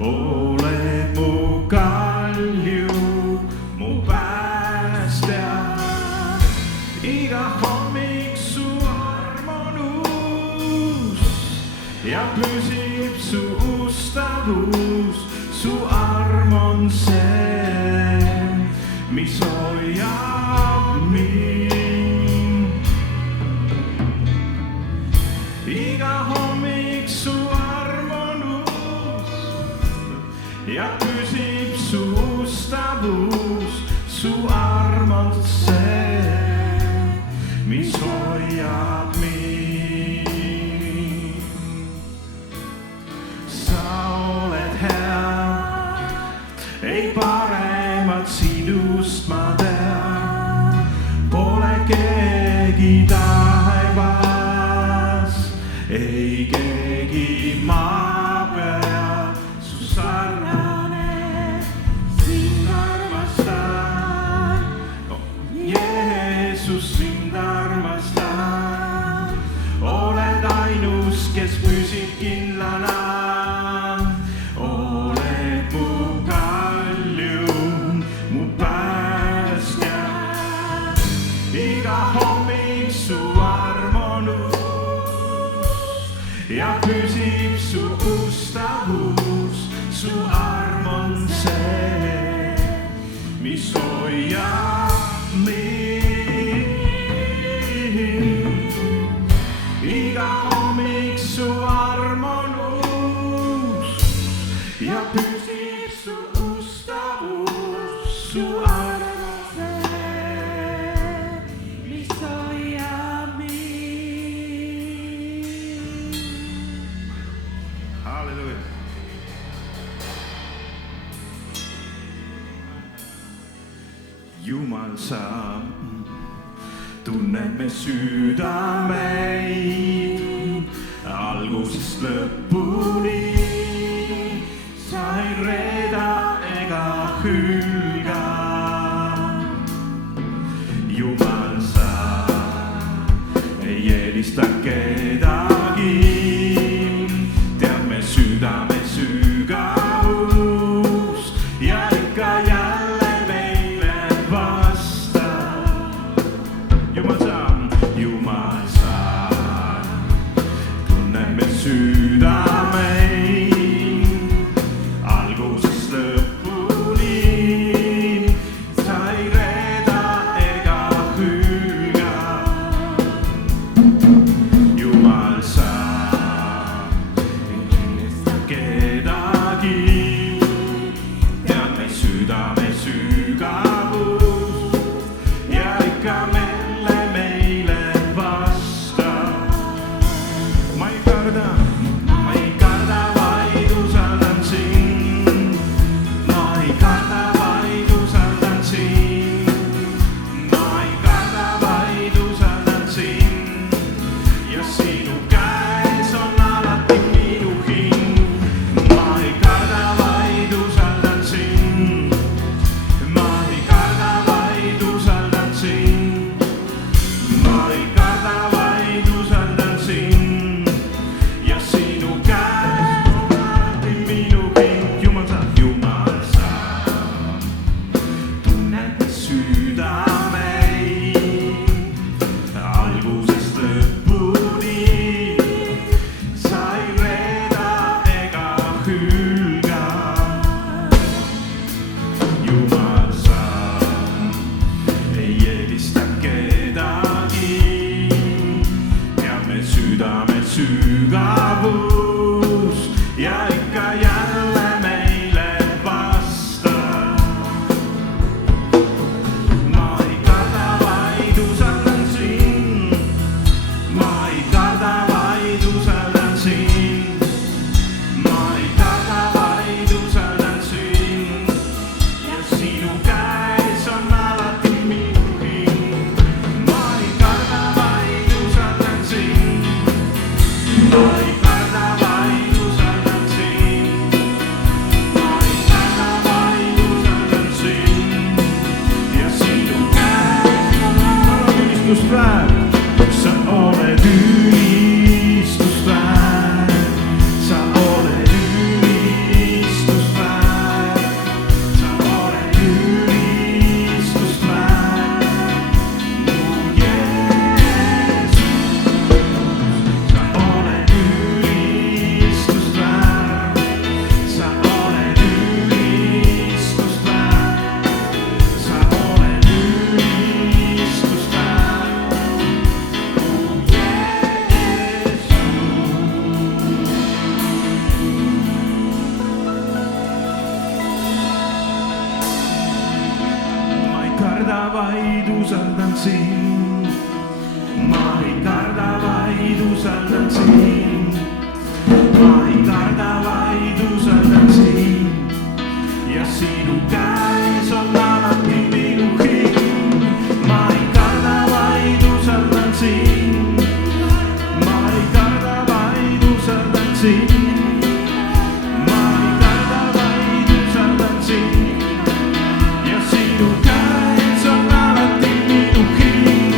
oled mu kalju, mu päästja. Iga hommik su arm on uus ja püsib su ustavus. Su arm on see, mis hoiab mind. Iga hommik su arm on uus ja püsib su ustavus. Su arm on see, mis hoiab mind. Sa oled hea, ei paremat sinust ma tean. Pole keegi taevas, ei keegi maa peal. Su sarnane sind armastan, Jeesus sind armastan. Oled ainus, kes püsib kindlana. Oled mu kaljum, mu päästja. Iga hommik su arm on uus ja püsib su ustavus. Su arm on see, mis hoiab mind. Iga hommik su arm on uus ja püsib su ustavus. Su arm on see, mis hoiab mind. Halleluuja. Jumal, sa tunned me südameid algusest lõpuni. Sa ei reeda ega hülga. Jumal, sa ei eelista kedagi. Tead me südame sügavust ja ikka jälle meile vasta. Jumal, sa tunned me südameid algusest lõpuni. Sa ei reeda ega hülga. Jumal, sa ei eelista kedagi. Tead me südame sügavust ja ikka meile vasta. Ma ei karda, vaid usaldan sind. Ma ei karda, vaid usaldan sind. Ma ei karda, vaid usaldan sind. Ja sinu käes on alati minu hing. Ma ei karda, vaid usaldan sind. Ma ei karda, vaid usaldan sind. Ma ei karda, vaid usaldan sind. Ja sinu käes on alati minu hing. Jumal, sa tunned südameid algusest lõpuni. Sa ei reeda ega hülga. Jumal, sa ei eelista kedagi. Tead me südame sügavus ja ikka jälle meile vasta. Ma ei karda, vaid usaldan sind. Ma ei karda, vaid usaldan sind. Ma ei karda, vaid usaldan sind. Ja sinu käes on alati minu hing. Ma ei karda, vaid usaldan sind. Ma ei karda, vaid usaldan sind. Ma ei karda, vaid usaldan sind. Ja sinu käes on alati ülistuspäev. Sa oled ülistuspäev. Sa oled ülistuspäev. vaid usaldan sind. Ma ei karda, vaid usaldan sind. Ma ei karda, vaid usaldan sind. Ja sinu käes on alati minu hing. Ma ei karda, vaid usaldan sind. Ma ei karda, vaid usaldan sind. Ma ei karda, vaid usaldan sind. Ja sinu käes on alati minu hing.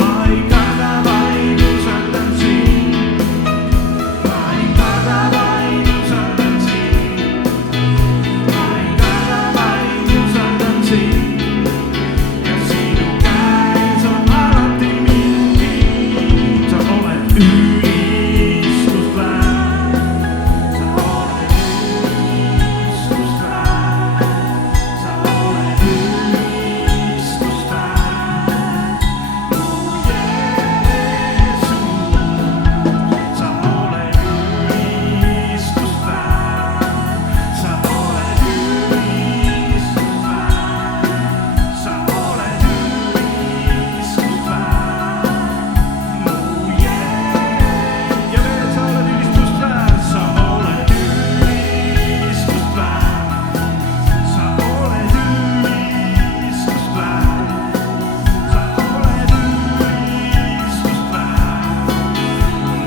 Ma ei karda, vaid usaldan sind. Ma ei karda, vaid usaldan sind. Ma ei karda, vaid usaldan sind. Ja sinu käes on alati minu hing. Sa oled ülistust väärt. Sa oled ülistust väärt. Sa oled ülistust väärt. Mu Jeesus. Sa oled ülistust väärt. Sa oled ülistust väärt. Sa oled ülistust väärt. Mu Jeesus. Ja veel sa oled ülistust väärt. Sa oled ülistust väärt. Sa oled ülistust väärt. Sa oled ülistust väärt.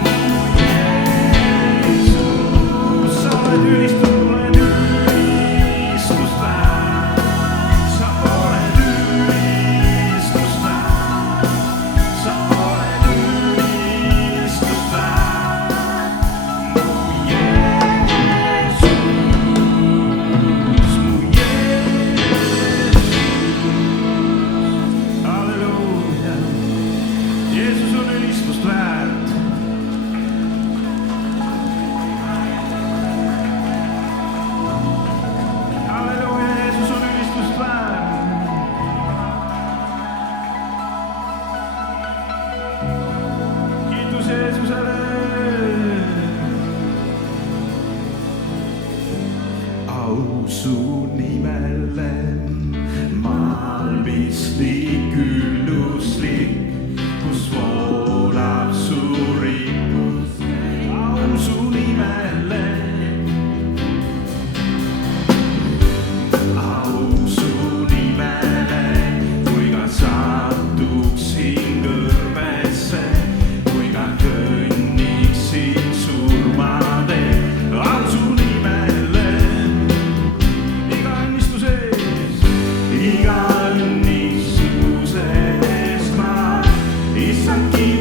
Mu Jeesus. Sa oled ülistust väärt. Sa oled ülistust väärt. Sa oled ülistust väärt. Mu Jeesus. Mu Jeesus. Halleluuja. Jeesus on ülistust väärt. Halleluuja, Jeesus on ülistust väärt. Kiitus Jeesusele. Au su nimele, maailmislik, ülluslik, kus voolab su ripus. Au su nimele. Au su nimele, kui ka satuksin kõrbesse, kui ka kõnniksin surmateel. Au su nimele, iga õnnistuse eest, iga õnnistuse eest ma issand kiidan.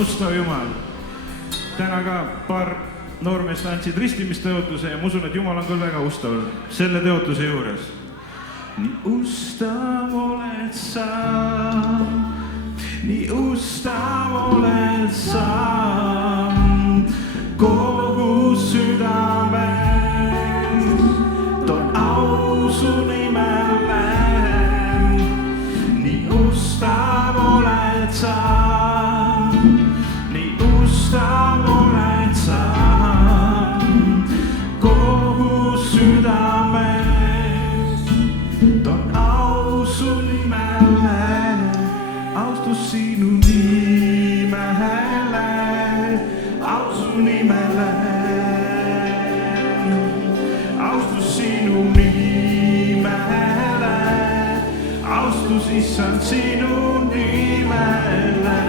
ustav Jumal. Täna ka paar noormeest andsid ristimistõotuse ja ma usun, et Jumal on küll väga ustav selle tõotuse juures. Nii ustav oled sa, nii ustav oled sa, kogu südames toon au su nimele. Nii ustav oled sa, nii ustav oled sa, kogu südames toon au su nimele. Austus sinu nimele, au su nimele. Austus sinu nimele, austus issand sinu nimele.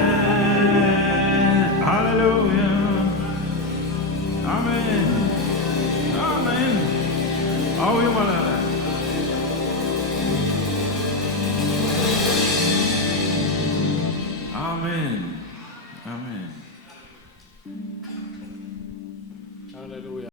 Halleluuja, amen, amen, au Jumalale. Amen, amen. Halleluuja.